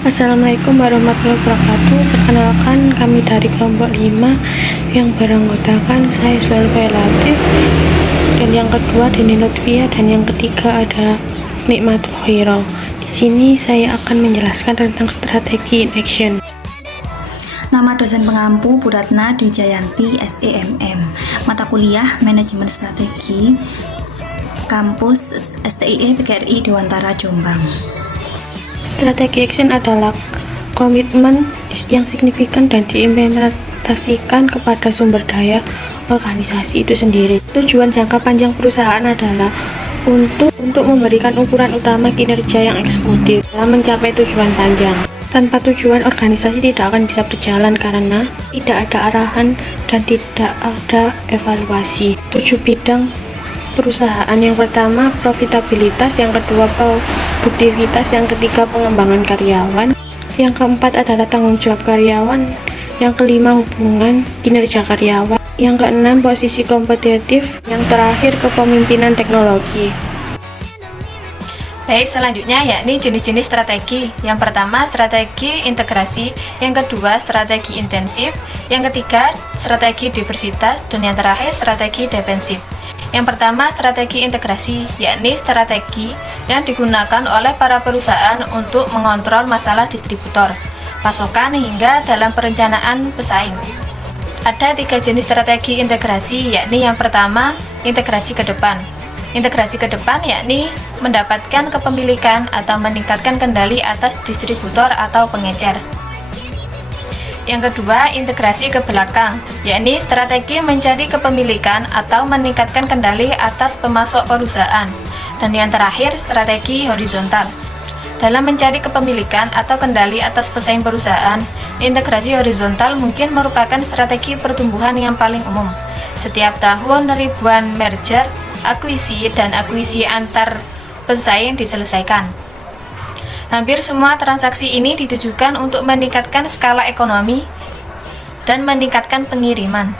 Assalamualaikum warahmatullahi wabarakatuh. Perkenalkan, kami dari kelompok 5 yang beranggotakan saya Zulfa Latif, dan yang kedua Deni Lutfia, dan yang ketiga ada Nikmatul Khairah. Di sini saya akan menjelaskan tentang strategi in action. Nama dosen pengampu Bu Ratna Dwi Jayanti, SEMM. Mata kuliah Manajemen Strategi, Kampus STIE PGRI Dewantara Jombang. Strategi action adalah komitmen yang signifikan dan diimplementasikan kepada sumber daya organisasi itu sendiri. Tujuan jangka panjang perusahaan adalah untuk memberikan ukuran utama kinerja yang eksekutif dalam mencapai tujuan panjang. Tanpa tujuan, organisasi tidak akan bisa berjalan karena tidak ada arahan dan tidak ada evaluasi. 7 bidang perusahaan: yang pertama profitabilitas, yang kedua produktivitas, yang ketiga pengembangan karyawan, yang keempat adalah tanggung jawab karyawan, yang kelima hubungan kinerja karyawan, yang keenam posisi kompetitif, yang terakhir kepemimpinan teknologi. Baik, selanjutnya yakni jenis-jenis strategi. Yang pertama strategi integrasi, yang kedua strategi intensif, yang ketiga strategi diversitas, dan yang terakhir strategi defensif. Yang pertama strategi integrasi, yakni strategi yang digunakan oleh para perusahaan untuk mengontrol masalah distributor, pasokan hingga dalam perencanaan pesaing. Ada 3 jenis strategi integrasi, yakni yang pertama integrasi ke depan. Integrasi ke depan yakni mendapatkan kepemilikan atau meningkatkan kendali atas distributor atau pengecer. Yang kedua, integrasi ke belakang, yakni strategi mencari kepemilikan atau meningkatkan kendali atas pemasok perusahaan. Dan yang terakhir, strategi horizontal. Dalam mencari kepemilikan atau kendali atas pesaing perusahaan, integrasi horizontal mungkin merupakan strategi pertumbuhan yang paling umum. Setiap tahun ribuan merger, akuisisi dan akuisisi antar pesaing diselesaikan. Hampir semua transaksi ini ditujukan untuk meningkatkan skala ekonomi dan meningkatkan pengiriman.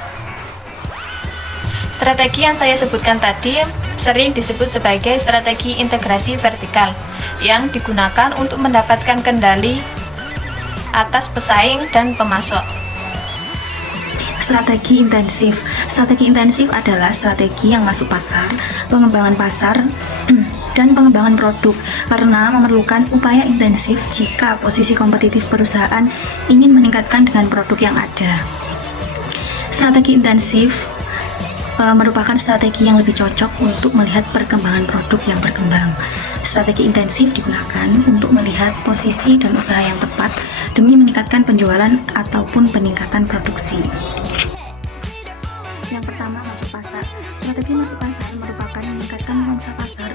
Strategi yang saya sebutkan tadi sering disebut sebagai strategi integrasi vertikal yang digunakan untuk mendapatkan kendali atas pesaing dan pemasok. Strategi intensif. Strategi intensif adalah strategi yang masuk pasar, pengembangan pasar, dan pengembangan produk karena memerlukan upaya intensif jika posisi kompetitif perusahaan ingin meningkatkan dengan produk yang ada. Strategi intensif merupakan strategi yang lebih cocok untuk melihat perkembangan produk yang berkembang. Strategi intensif digunakan untuk melihat posisi dan usaha yang tepat demi meningkatkan penjualan ataupun peningkatan produksi. Yang pertama, masuk pasar. Strategi masuk pasar merupakan meningkatkan nuansa pasar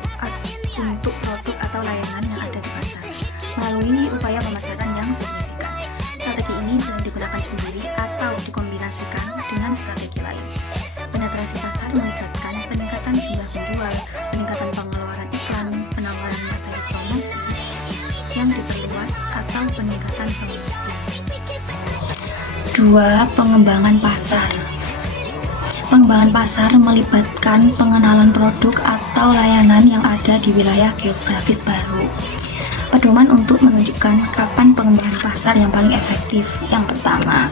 untuk produk atau layanan yang ada di pasar melalui upaya pemasaran yang signifikan. Strategi ini sering digunakan sendiri atau dikombinasikan dengan strategi lain. Penetrasi pasar melibatkan peningkatan jumlah penjual, peningkatan pengeluaran iklan, penawaran materi promosi yang diperluas, atau peningkatan promosi. 2. Pengembangan pasar. Pengembangan pasar melibatkan pengenalan produk atau layanan yang ada di wilayah geografis baru. Pedoman untuk menunjukkan kapan pengembangan pasar yang paling efektif. Yang pertama,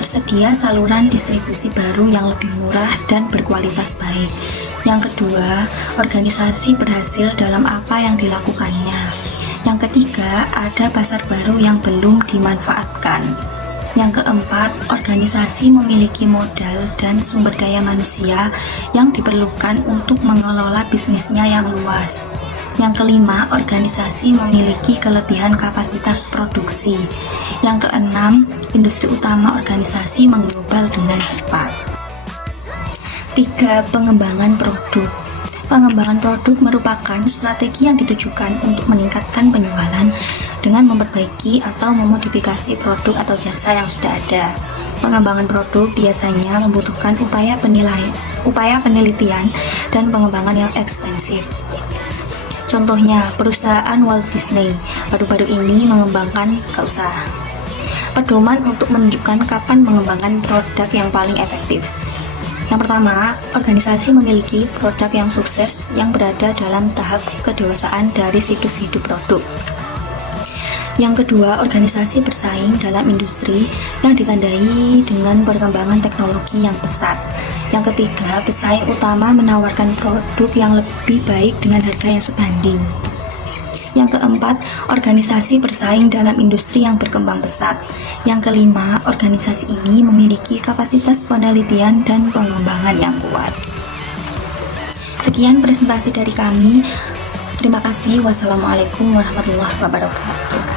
tersedia saluran distribusi baru yang lebih murah dan berkualitas baik. Yang kedua, organisasi berhasil dalam apa yang dilakukannya. Yang ketiga, ada pasar baru yang belum dimanfaatkan. Yang keempat, organisasi memiliki modal dan sumber daya manusia yang diperlukan untuk mengelola bisnisnya yang luas. Yang kelima, organisasi memiliki kelebihan kapasitas produksi. Yang keenam, industri utama organisasi mengglobal dengan cepat. 3. Pengembangan produk. Pengembangan produk merupakan strategi yang ditujukan untuk meningkatkan penjualan dengan memperbaiki atau memodifikasi produk atau jasa yang sudah ada. Pengembangan produk biasanya membutuhkan upaya penelitian dan pengembangan yang ekstensif. Contohnya, perusahaan Walt Disney baru-baru ini mengembangkan keusaha. Pedoman untuk menunjukkan kapan mengembangkan produk yang paling efektif. Yang pertama, organisasi memiliki produk yang sukses yang berada dalam tahap kedewasaan dari siklus hidup produk. Yang kedua, organisasi bersaing dalam industri yang ditandai dengan perkembangan teknologi yang pesat. Yang ketiga, pesaing utama menawarkan produk yang lebih baik dengan harga yang sebanding. Yang keempat, organisasi bersaing dalam industri yang berkembang pesat. Yang kelima, organisasi ini memiliki kapasitas penelitian dan pengembangan yang kuat. Sekian presentasi dari kami. Terima kasih. Wassalamualaikum warahmatullahi wabarakatuh.